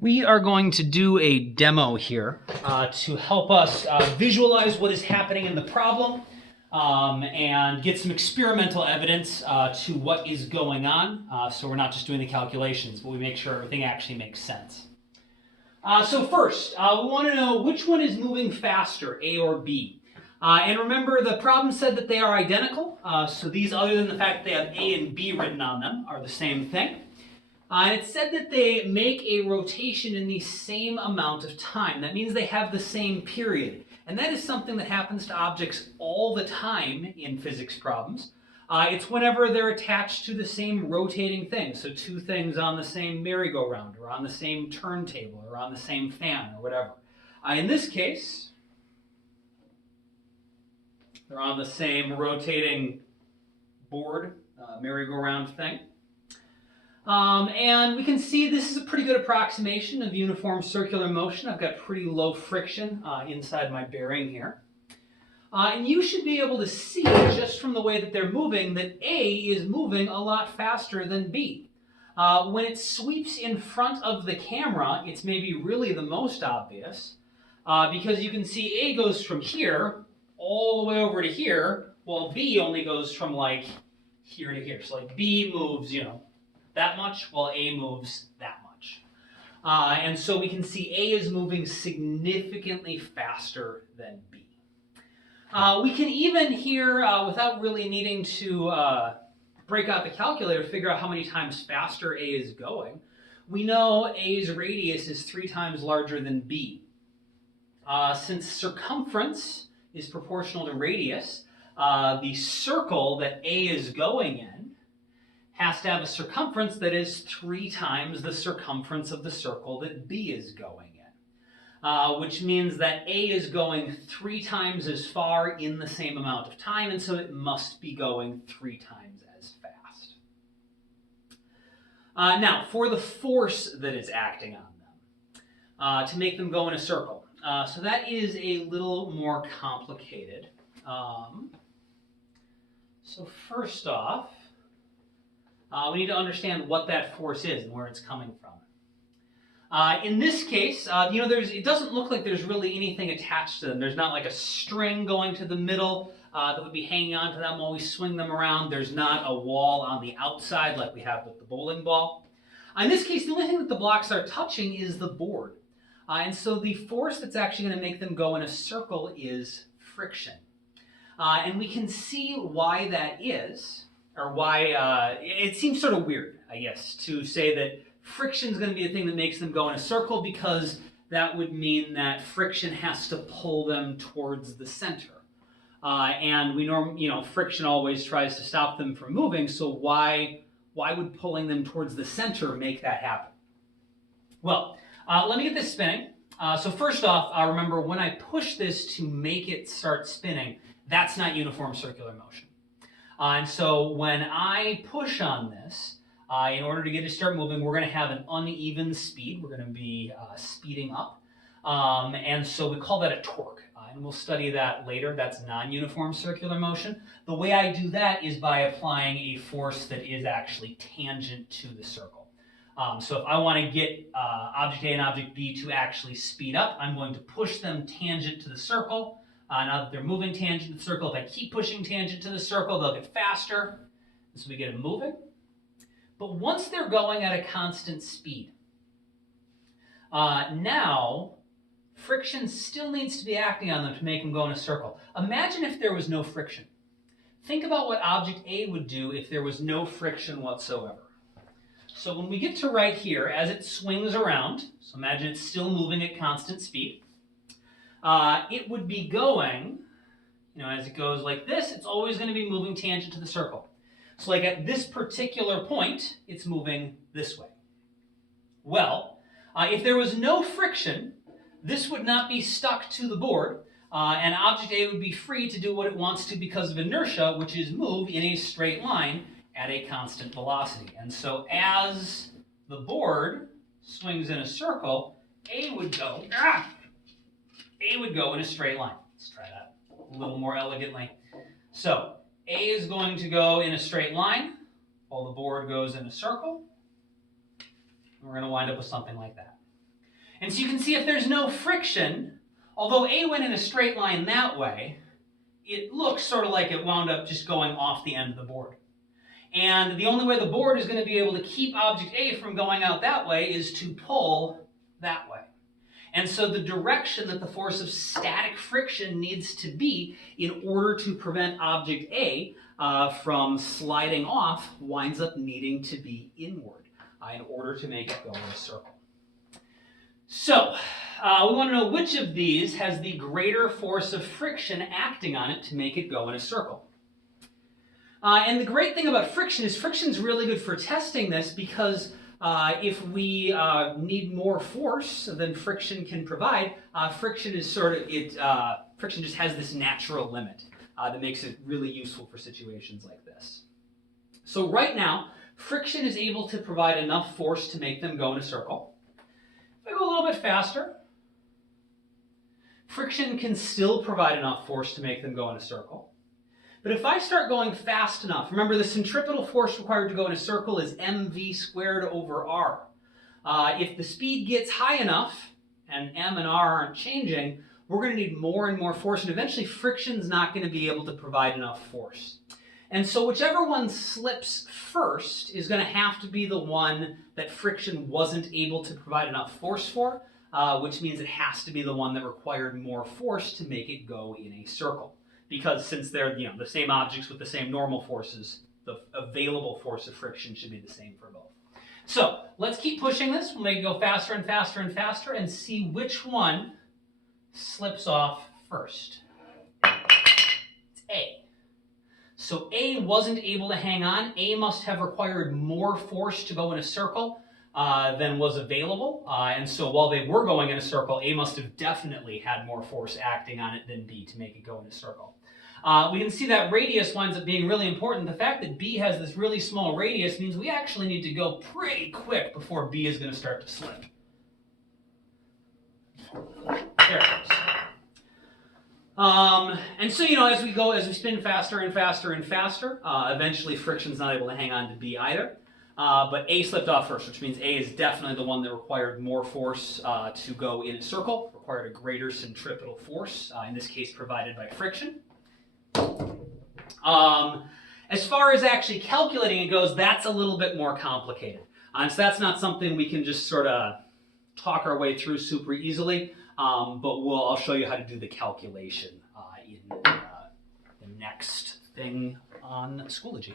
We are going to do a demo here to help us visualize what is happening in the problem and get some experimental evidence to what is going on. So we're not just doing the calculations, but we make sure everything actually makes sense. So first, we want to know which one is moving faster, A or B. And remember, the problem said that they are identical. So these, other than the fact that they have A and B written on them, are the same thing. And it said that they make a rotation in the same amount of time. That means they have the same period. And that is something that happens to objects all the time in physics problems. It's whenever they're attached to the same rotating thing. So two things on the same merry-go-round, or on the same turntable, or on the same fan, or whatever. In this case, they're on the same rotating board, merry-go-round thing. And we can see this is a pretty good approximation of uniform circular motion. I've got pretty low friction inside my bearing here. And you should be able to see, just from the way that they're moving, that A is moving a lot faster than B. When it sweeps in front of the camera, it's maybe really the most obvious, because you can see A goes from here all the way over to here, while B only goes from like here to here. So like B moves, that much, while A moves that much. And so we can see A is moving significantly faster than B. We can even here, without really needing to break out the calculator, figure out how many times faster A is going. We know A's radius is 3 times larger than B. Since circumference is proportional to radius, the circle that A is going in has to have a circumference that is 3 times the circumference of the circle that B is going in, which means that A is going 3 times as far in the same amount of time, and so it must be going 3 times as fast. Now, for the force that is acting on them, to make them go in a circle. So that is a little more complicated. So first off, we need to understand what that force is and where it's coming from. In this case, it doesn't look like there's really anything attached to them. There's not like a string going to the middle that would be hanging onto them while we swing them around. There's not a wall on the outside like we have with the bowling ball. In this case, the only thing that the blocks are touching is the board. And so the force that's actually going to make them go in a circle is friction. And we can see why that is. Or why, it seems sort of weird, I guess, to say that friction is going to be the thing that makes them go in a circle, because that would mean that friction has to pull them towards the center. And we friction always tries to stop them from moving, so why would pulling them towards the center make that happen? Well, let me get this spinning. So first off, remember, when I push this to make it start spinning, that's not uniform circular motion. And so when I push on this, in order to get it to start moving, we're going to have an uneven speed. We're going to be speeding up. And so we call that a torque. And we'll study that later. That's non-uniform circular motion. The way I do that is by applying a force that is actually tangent to the circle. So if I want to get object A and object B to actually speed up, I'm going to push them tangent to the circle. Now that they're moving tangent to the circle, if I keep pushing tangent to the circle, they'll get faster. So we get them moving. But once they're going at a constant speed, now friction still needs to be acting on them to make them go in a circle. Imagine if there was no friction. Think about what object A would do if there was no friction whatsoever. So when we get to right here, as it swings around, so imagine it's still moving at constant speed, it would be going, as it goes like this, it's always going to be moving tangent to the circle. So like at this particular point, it's moving this way. Well, if there was no friction, this would not be stuck to the board, and object A would be free to do what it wants to because of inertia, which is move in a straight line at a constant velocity. And so as the board swings in a circle, A would go in a straight line. Let's try that a little more elegantly. So A is going to go in a straight line while the board goes in a circle. We're going to wind up with something like that. And so you can see if there's no friction, although A went in a straight line that way, it looks sort of like it wound up just going off the end of the board. And the only way the board is going to be able to keep object A from going out that way is to pull that way. And so the direction that the force of static friction needs to be in order to prevent object A from sliding off winds up needing to be inward in order to make it go in a circle. So we want to know which of these has the greater force of friction acting on it to make it go in a circle. And the great thing about friction is friction's really good for testing this, because if we need more force than friction can provide, friction is friction just has this natural limit that makes it really useful for situations like this. So right now, friction is able to provide enough force to make them go in a circle. If I go a little bit faster, friction can still provide enough force to make them go in a circle. But if I start going fast enough, remember the centripetal force required to go in a circle is mv squared over r. If the speed gets high enough, and m and r aren't changing, we're going to need more and more force, and eventually friction's not going to be able to provide enough force. And so whichever one slips first is going to have to be the one that friction wasn't able to provide enough force for, which means it has to be the one that required more force to make it go in a circle. Because since they're the same objects with the same normal forces, the available force of friction should be the same for both. So let's keep pushing this. We'll make it go faster and faster and faster and see which one slips off first. It's A. So A wasn't able to hang on. A must have required more force to go in a circle than was available. And so while they were going in a circle, A must have definitely had more force acting on it than B to make it go in a circle. We can see that radius winds up being really important. The fact that B has this really small radius means we actually need to go pretty quick before B is going to start to slip. There it goes. And so, as we spin faster and faster and faster, eventually friction's not able to hang on to B either. But A slipped off first, which means A is definitely the one that required more force to go in a circle, required a greater centripetal force, in this case provided by friction. As far as actually calculating it goes, that's a little bit more complicated. So that's not something we can just sort of talk our way through super easily, but I'll show you how to do the calculation in the next thing on Schoology.